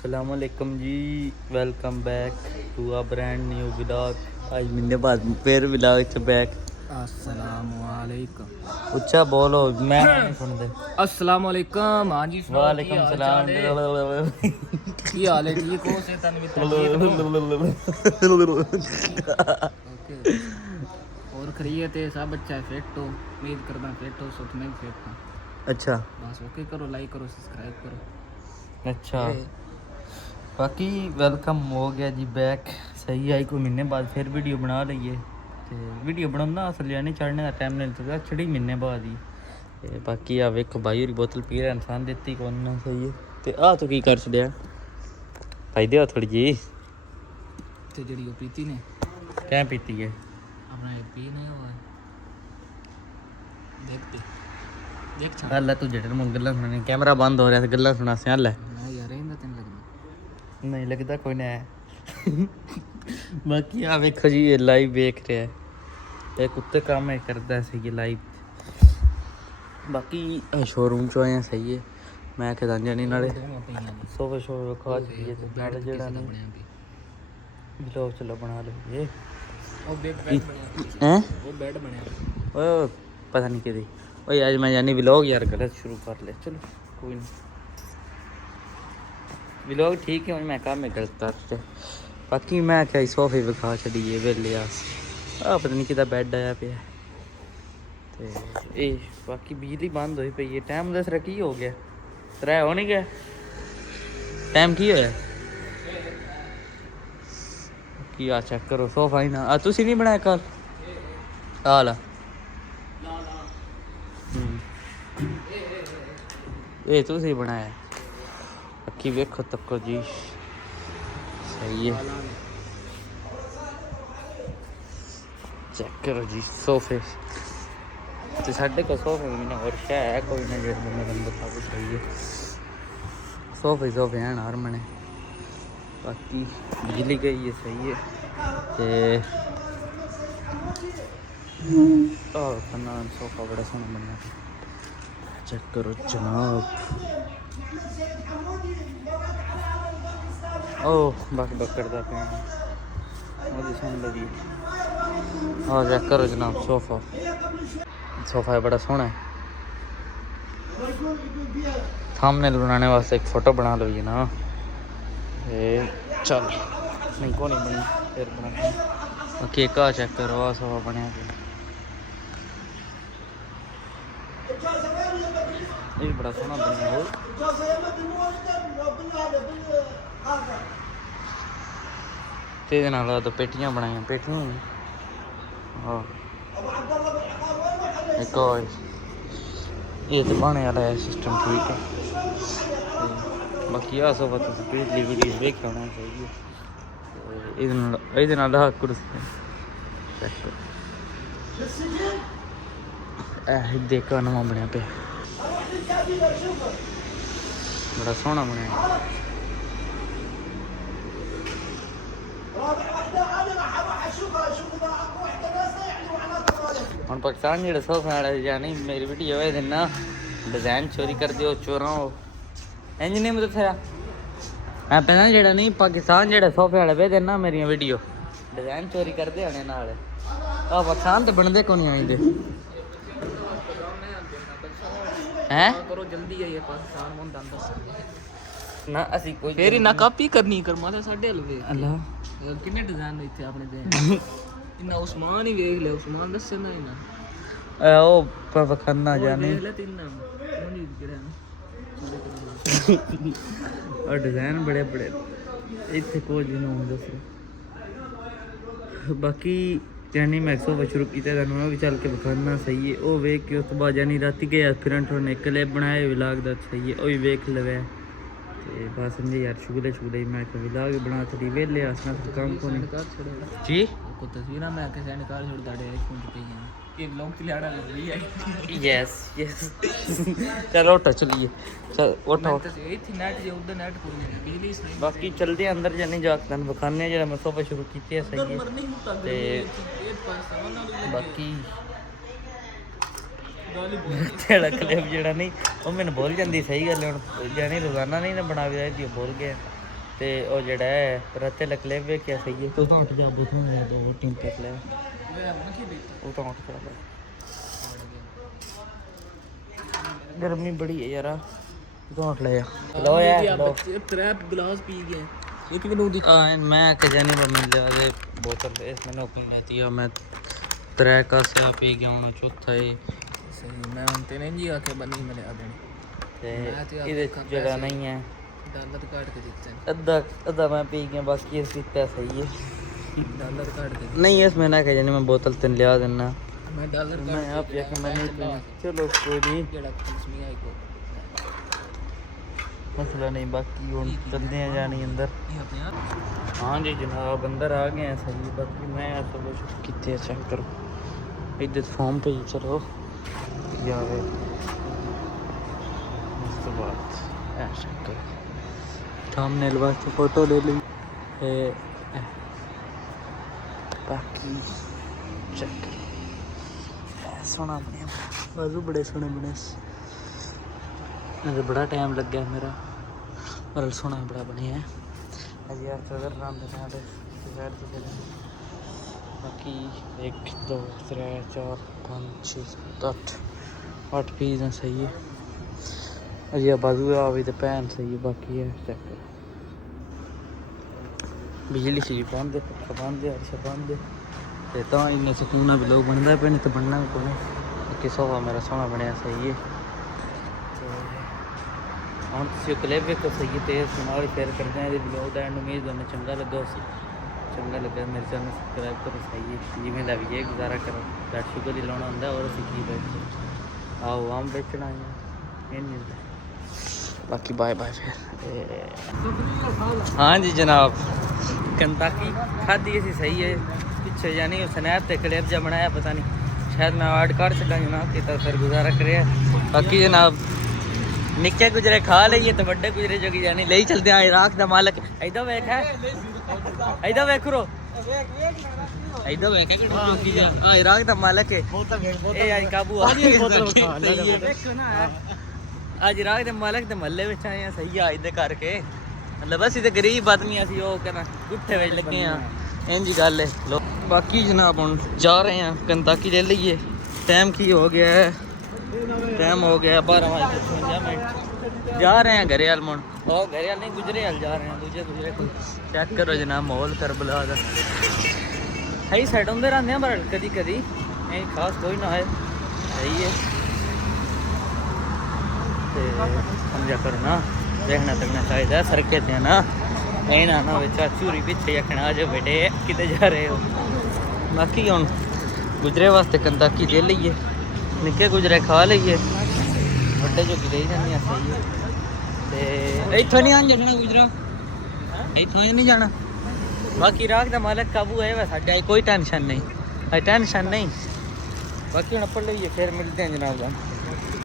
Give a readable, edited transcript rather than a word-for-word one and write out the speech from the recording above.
अस्सलामुअलैकुम जी, welcome back to a brand new vlog. आज महीने बाद फिर व्लॉग च बैक। अस्सलामुअलैकुम। ਉੱਚਾ ਬੋਲੋ, ਮੈਂ ਨਹੀਂ ਸੁਣਦੇ। अस्सलामुअलैकुम। हाँ जी, सुनाओ, वालेकुम सलाम। की हाल है? ठीक हो? सेहत ठीक ओके। और खरीयत है, सब अच्छा है, फिट हो? उम्मीद करदा फिट हो, सुख में फिट हो। अच्छा बस ओके करो, लाइक करो, सब्सक्राइब करो। अच्छा, बाकी वेलकम हो गया जी बैक। सही है, कोई महीने बाद फिर वीडियो बना लईए। ते वीडियो बनाना असल नहीं चढ़ने का टाइम नहीं लगता, चढ़ी महीने बाद ही। ते बाकी आ वेखो भाई होरी बोतल पी रहा, इंसान देती कौन ना। सही है। ते आ तो की कर छड़िया भाई, दे थोड़ी जी। ते जड़ी ओ पीती ने क्या पीती है? अपना ये पी नहीं हुआ देखते देख छा हल तू जेडर मुंह गल्ला सुनाने, कैमरा बंद हो रहा है, गल्ला सुना से हल मैं यार इंदा तेन लगदा नहीं लगता कोई ना है। बाकी आ वेखो जी, ये लाइव देख रहा है, ये कुत्ते काम है करता है सही है लाइव। बाकी शोरूम चो आए सही है। मैं खदान जानी नाले सोफे शोफे खा चुकी है नाले जेड़ा नहीं ब्लॉग चलो बना लो ये। ओ बेड बनया हैं वो बेड बनया ओ पता नहीं किदी ओए आज मैं जानी व्लॉग यार गलत शुरू कर ले। चलो कोई नहीं, व्लॉग ठीक है, मैं काम में गलत कर। बाकी मैं क्या सोफे विखा छड़िए वेले आस आ पता नहीं किदा बैड आया पे ते ए बाकी बिजली बंद हुई पई है। टाइम दस रहा की हो गया? 3 हो नहीं गया टाइम की होया की? आ चेक करो सोफा ही ना तुसी नहीं बनाया कल आ ला ये तुसी बनाया बाकी वेखो तको जी सही है। चेक करो जी सोफे तो साढ़े को सोफे भी ना और क्या है कोई ना जो मेरे बता कुछ सही है। सोफे सोफे हैं हर मने। बाकी बिजली गई है सही है। ते खाना सोफा बड़ा सोहना बनया चेक करो जनाब। ओ बक बक करता पे सुन लगी। हाँ चेक करो जनाब सोफा सोफा है बड़ा सोहना है। थंबनेल बनाने वास्ते एक फ़ोटो बना लो ये ना। चल नहीं को नहीं बनी फिर बना बाकी एक चेक करो आ सोफा बनया ये बड़ा सोहना बनया हो। ते तो पेटियां बनाई पेटियां हाँ एक और ये तो बने वाला है सिस्टम ठीक है। बाकी आ सोफा तुम पिछली वीडियो देख होना चाहिए। ये कुर्सी देखो नवा बनया पे बड़ा सोहना बनया। हम पाकिस्तान जो सोफे वाले जानी मेरी वीडियो है देना डिज़ाइन चोरी कर दियो चोरा हो इंज नहीं मतलब था मैं पहला जेड़ा नहीं पाकिस्तान जेड़ा सोफे वाले वे देना मेरी वीडियो डिज़ाइन चोरी कर दे होने नाल आ पाकिस्तान तो बनते को नहीं आइंदे हैं करो जल्दी है ये पाकिस्तान में दंद ना असी कोई फेरी ना कॉपी करनी कर माता साडे हलवे अल्लाह किन्ने डिजाइन इथे अपने दे इन्ना उस्मान ही देख ले उस्मान दस ना इना ओ पखन्ना जाने देख ले तीन मुनी किरे ना और डिजाइन बड़े बड़े इतने को जिन्हों दस बाकी जानी मैं सोफा शुरू किया भी चल के बखाना सही है। वो वेख के उस तो बाद जानी राती गया फ्रेंड ने क्लिप बनाए व्लॉग दा सही है वो भी वेख लवे ते बस समझे यार शुगले शुगले मैं व्लॉग बना थोड़ी वेले आसना काम को नहीं जी को तस्वीर मैं के सेंड कर छोड़ दाड़े आईफोन पे हैं ये व्लॉग ते लाड़ा लग रही है। यस यस चलो उठो चलिए चल उठो तो ये थी नेट जे उधर नेट कोई नहीं बिजली से बाकी चलते अंदर जाने जाकर बखाने जो मैं सोफा शुरू किए सही है ते बाकी तेरा क्लिप जड़ा नहीं वो मैंने बोल जाती सही गल हूँ जानी रोजाना नहीं ना बना भी बोल गया ਤੇ ਉਹ ਜਿਹੜਾ ਹੈ ਰੱਤੇ ਲਕਲੇ ਵੇਖਿਆ ਸਹੀ ਹੈ। ਤੂੰ ਤਾਂ ਉੱਠ ਜਾ ਬੁੱਥੋਂ ਲੈ ਦੋ ਟੀਮ ਤੱਕ ਲੈ ਉਹ ਤਾਂ ਉੱਠ ਜਾ। गर्मी बड़ी है यार तो ले लो यार बच्चे ट्रैप गिलास पी गए एक भी नहीं दिखा मैं के जाने पर मिल जा बोतल इस मैंने ओपन लेती है मैं त्रै का से पी गया हूं चौथा है सही मैं उनते नहीं जी आके बनी मैंने आ देनी ते इधर जगह नहीं है डॉलर काट के देते हैं अद्धा अद्धा मैं पी गया बाकी इस पीता सही है डॉलर काट के नहीं इसमें ना के जाने मैं बोतल तीन लिया देना मैं डॉलर मैं आप या मैं नहीं पीना चलो कोई नहीं जेड़ा किस्मी आई को मसला नहीं बाकी हुन चलते हैं जानी अंदर ये अपने आप हाँ जी जनाब अंदर आ गए हैं सही बाकी मैं सब कितने चेक करो इधर फॉर्म पे ही चलो यार उसके बाद ऐसा करो सामने वास्ते फोटो ले ली बाकी चेक करो सोना बने बाजू बड़े सोने बने मुझे बड़ा टाइम लग गया मेरा और सोना बड़ा बने हैं अज यार कलर बाकी 1 2 3 4 5 6 7 8 पीस हैं सही है अजी बाजू आ भी तो भैन सही है बाकी है चेक करो बिजली सी बंद है पक्का बंद है अच्छा बंद है ਤੇ ਤਾਂ ਇੰਨੇ ਸਕੂਨ ਨਾਲ ਲੋਕ ਬਣਦਾ ਪਏ ਨੇ ਤੇ ਬਣਨਾ ਵੀ ਕੋਨੇ ਕਿ ਸੋਫਾ ਮੇਰਾ ਸੋਹਣਾ ਬਣਿਆ ਸਹੀ ਹੈ ਤੇ ਹੁਣ ਤੁਸੀਂ ਕਲਿੱਪ ਵੇਖੋ ਸਹੀ ਹੈ ਤੇ ਨਾਲ ਸ਼ੇਅਰ ਕਰਦੇ ਆ ਇਹਦੇ ਵਲੌਗ ਦਾ ਐਂਡ ਉਮੀਦ ਤੁਹਾਨੂੰ ਚੰਗਾ ਲੱਗਾ ਸੀ ਚੰਗਾ ਲੱਗਾ ਮੇਰੇ ਚੈਨਲ ਨੂੰ ਸਬਸਕ੍ਰਾਈਬ ਕਰੋ ਸਹੀ ਹੈ ਜਿਵੇਂ ਦਾ ਵੀ ਇਹ ਗੁਜ਼ਾਰਾ ਕਰੋ ਦਾ ਸ਼ੁਗਰ ਹੀ ਲਾਉਣਾ ਹੁੰਦਾ ਔਰ ਅਸੀਂ ਕੀ ਬੈਠੇ ਆਓ ਆਮ ਵੇਚਣਾ ਹੈ ਇਹ ਨਹੀਂ ਬਾਕੀ ਬਾਏ ਬਾਏ ਫਿਰ हाँ जी जनाब कंताकी खाधी ऐसी सही है पीछे यानी स्नैप ते क्लिप जब बनाया पता नहीं शायद मैं ऐड कर सका जनाब कि फिर गुजारा करे बाकी जनाब निक्के गुजरे खा लीए तो बड़े गुजरे जो कि यानी ले चलते हैं इराक का मालक इधर वेख है इधर वेख रो इधर वेख है इराक का मालक है ए आज काबू ਅੱਜ ਰਾਗ ਦੇ ਮਾਲਕ ਦੇ ਮਹੱਲੇ ਵਿੱਚ ਆਏ ਆ ਸਹੀ ਆ ਇਹਦੇ ਕਰਕੇ ਮਤਲਬ ਅਸੀਂ ਤੇ ਗਰੀਬ ਆਦਮੀ ਅਸੀਂ ਉਹ ਕਹਿੰਦਾ ਗੁੱਠੇ ਵਿੱਚ ਲੱਗੇ ਆ ਇੰਜ ਗੱਲ ਹੈ ਲੋ ਬਾਕੀ ਜਨਾਬ ਹੁਣ ਜਾ ਰਹੇ ਆ ਕੰਤਾਕੀ ਲੈ ਲਈਏ ਟਾਈਮ ਕੀ ਹੋ ਗਿਆ ਹੈ ਟਾਈਮ ਹੋ ਗਿਆ 12:55 ਮਿੰਟ ਜਾ ਰਹੇ ਆ ਘਰੇ ਹਾਲ ਮੁਣ ਉਹ ਘਰੇ ਹਾਲ ਨਹੀਂ ਗੁਜਰੇ ਹਾਲ ਜਾ ਰਹੇ ਆ ਦੂਜੇ ਚੈੱਕ ਕਰੋ ਜਨਾਬ ਮਾਹੌਲ ਕਰਬਲਾ ਦਾ ਸਹੀ ਸੈਟ ਹੁੰਦੇ ਰਹਿੰਦੇ ਆ ਪਰ ਕਦੀ ਕਦੀ ਇਹ ਖਾਸ ਕੋਈ ਨਾ ਹੈ ਸਹੀ ਹੈ समझा करो ना देखना तकना चाहिए सरके थे ना कहीं ना ना चूरी पीछे आखना आ जाओ बेटे कितने जा रहे हो बाकी हम गुजरे वास्ते कंताकी ले लीए निक्के गुजरे खा लीए बड़े जो गिरे जाने सही है इतों नहीं आन जाना गुजरा इतों नहीं जाना बाकी राग का मालक काबू है वह साढ़े कोई टेंशन नहीं टेंशन नहीं बाकी हम पढ़ लीए फिर मिलते हैं जनाब।